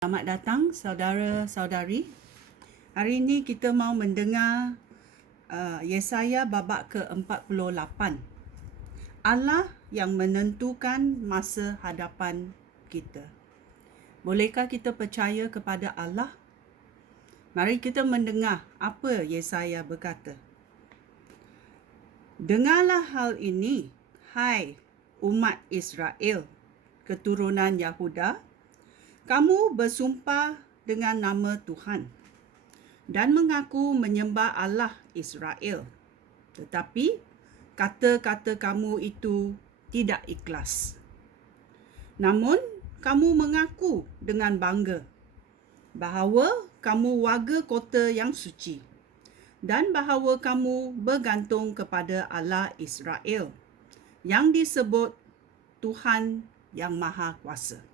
Selamat datang saudara-saudari. Hari ini kita mau mendengar Yesaya babak ke-48. Allah yang menentukan masa hadapan kita. Bolehkah kita percaya kepada Allah? Mari kita mendengar apa Yesaya berkata. Dengarlah hal ini, hai umat Israel, keturunan Yahuda. Kamu bersumpah dengan nama Tuhan dan mengaku menyembah Allah Israel. Tetapi kata-kata kamu itu tidak ikhlas. Namun kamu mengaku dengan bangga bahawa kamu warga kota yang suci dan bahawa kamu bergantung kepada Allah Israel yang disebut Tuhan yang Maha Kuasa.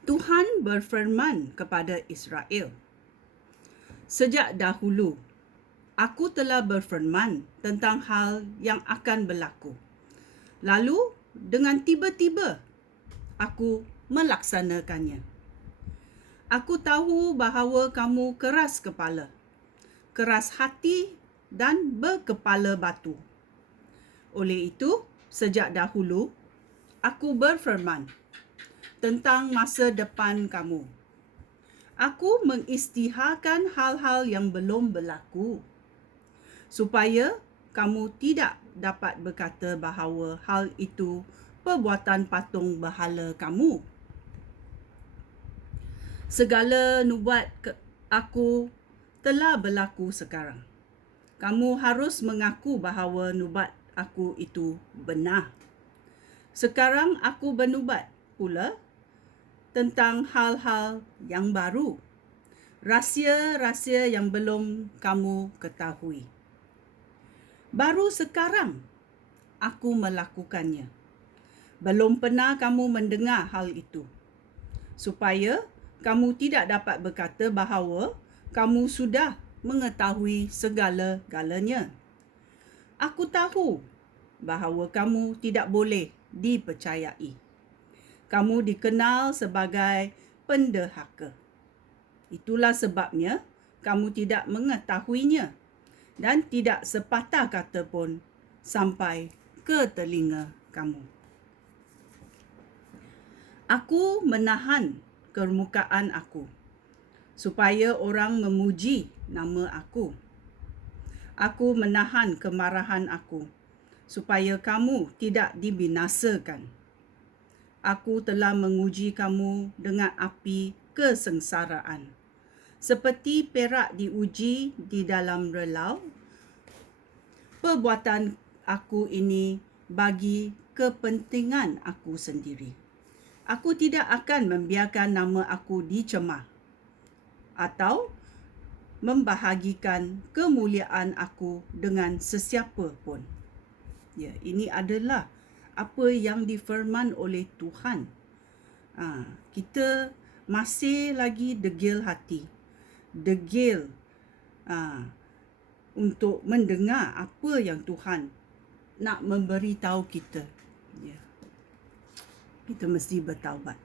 Tuhan berfirman kepada Israel, sejak dahulu, aku telah berfirman tentang hal yang akan berlaku. Lalu, dengan tiba-tiba, aku melaksanakannya. Aku tahu bahawa kamu keras kepala, keras hati dan berkepala batu. Oleh itu, sejak dahulu, aku berfirman tentang masa depan kamu. Aku mengisytiharkan hal-hal yang belum berlaku, supaya kamu tidak dapat berkata bahawa hal itu perbuatan patung berhala kamu. Segala nubuat aku telah berlaku sekarang. Kamu harus mengaku bahawa nubuat aku itu benar. Sekarang aku bernubuat pula tentang hal-hal yang baru, rahsia-rahsia yang belum kamu ketahui. Baru sekarang aku melakukannya. Belum pernah kamu mendengar hal itu, supaya kamu tidak dapat berkata bahawa kamu sudah mengetahui segala-galanya. Aku tahu bahawa kamu tidak boleh dipercayai. Kamu dikenal sebagai pendahaka. Itulah sebabnya kamu tidak mengetahuinya dan tidak sepatah kata pun sampai ke telinga kamu. Aku menahan kemukaan aku supaya orang memuji nama aku. Aku menahan kemarahan aku supaya kamu tidak dibinasakan. Aku telah menguji kamu dengan api kesengsaraan. Seperti perak diuji di dalam relau, perbuatan aku ini bagi kepentingan aku sendiri. Aku tidak akan membiarkan nama aku dicemar atau membahagikan kemuliaan aku dengan sesiapa pun. Ya, ini adalah apa yang difirman oleh Tuhan. Kita masih lagi degil hati, degil untuk mendengar apa yang Tuhan nak memberitahu kita. Ya. Kita mesti bertaubat.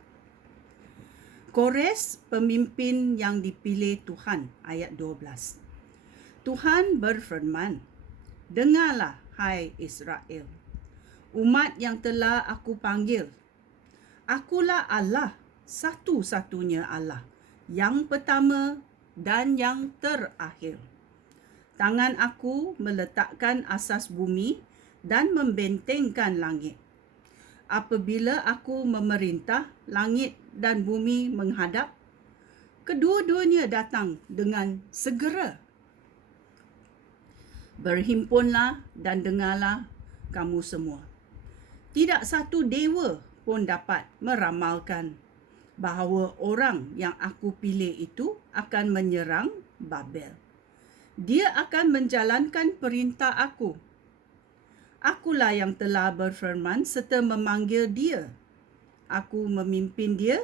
Kores, pemimpin yang dipilih Tuhan, ayat 12. Tuhan berfirman, dengarlah hai Israel, umat yang telah aku panggil. Akulah Allah, satu-satunya Allah, yang pertama dan yang terakhir. Tangan aku meletakkan asas bumi dan membentengkan langit. Apabila aku memerintah, langit dan bumi menghadap, kedua-duanya datang dengan segera. Berhimpunlah dan dengarlah kamu semua. Tidak satu dewa pun dapat meramalkan bahawa orang yang aku pilih itu akan menyerang Babel. Dia akan menjalankan perintah aku. Akulah yang telah berfirman serta memanggil dia. Aku memimpin dia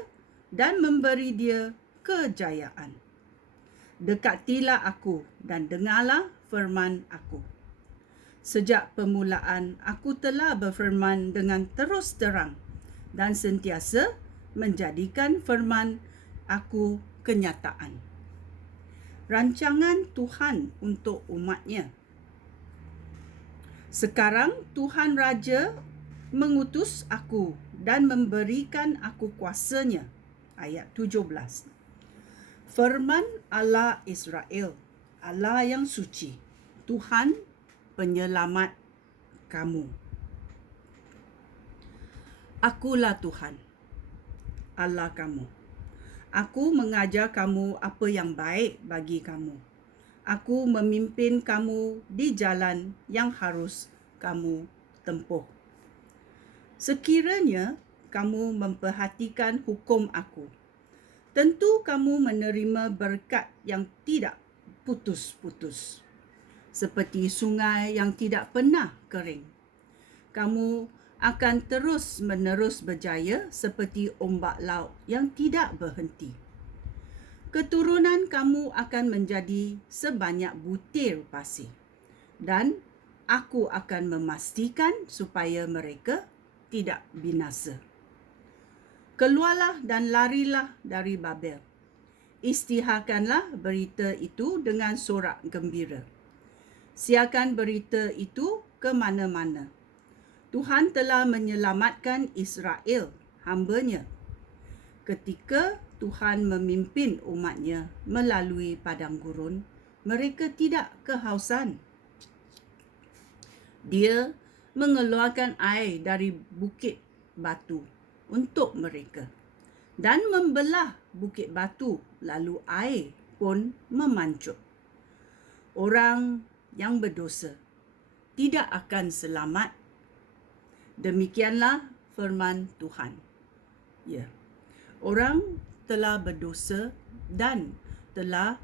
dan memberi dia kejayaan. Dekatilah aku dan dengarlah firman aku. Sejak permulaan aku telah berfirman dengan terus terang dan sentiasa menjadikan firman aku kenyataan. Rancangan Tuhan untuk umat-Nya. Sekarang Tuhan Raja mengutus aku dan memberikan aku kuasa-Nya. Ayat 17. Firman Allah Israel, Allah yang suci, Tuhan penyelamat kamu. Akulah Tuhan, Allah kamu. Aku mengajar kamu apa yang baik bagi kamu. Aku memimpin kamu di jalan yang harus kamu tempuh. Sekiranya kamu memperhatikan hukum aku, tentu kamu menerima berkat yang tidak putus-putus, seperti sungai yang tidak pernah kering. Kamu akan terus-menerus berjaya seperti ombak laut yang tidak berhenti. Keturunan kamu akan menjadi sebanyak butir pasir, dan aku akan memastikan supaya mereka tidak binasa. Keluarlah dan larilah dari Babel. Isytiharkanlah berita itu dengan sorak gembira. Siarkan berita itu ke mana-mana. Tuhan telah menyelamatkan Israel, hamba-Nya. Ketika Tuhan memimpin umat-Nya melalui padang gurun, mereka tidak kehausan. Dia mengeluarkan air dari bukit batu untuk mereka dan membelah bukit batu, lalu air pun memancut. Orang yang berdosa tidak akan selamat. Demikianlah firman Tuhan. Ya. Orang telah berdosa dan telah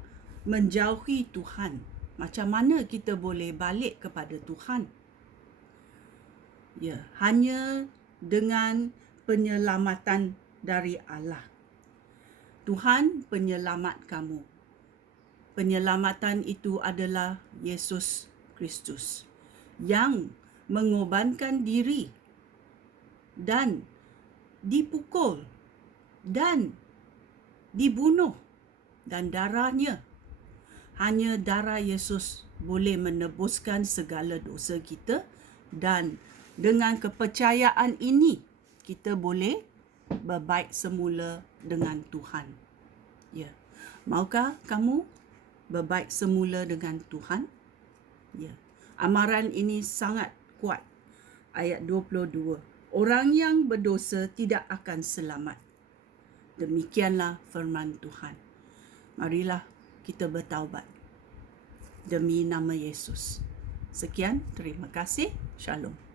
menjauhi Tuhan. Macam mana kita boleh balik kepada Tuhan? Ya, hanya dengan penyelamatan dari Allah. Tuhan penyelamat kamu. Penyelamatan itu adalah Yesus Kristus yang mengorbankan diri dan dipukul dan dibunuh, dan darahnya, hanya darah Yesus boleh menebuskan segala dosa kita, dan dengan kepercayaan ini kita boleh berbaik semula dengan Tuhan. Ya. Maukah kamu berbaik semula dengan Tuhan? Ya. Amaran ini sangat kuat. Ayat 22. Orang yang berdosa tidak akan selamat. Demikianlah firman Tuhan. Marilah kita bertaubat demi nama Yesus. Sekian, terima kasih. Shalom.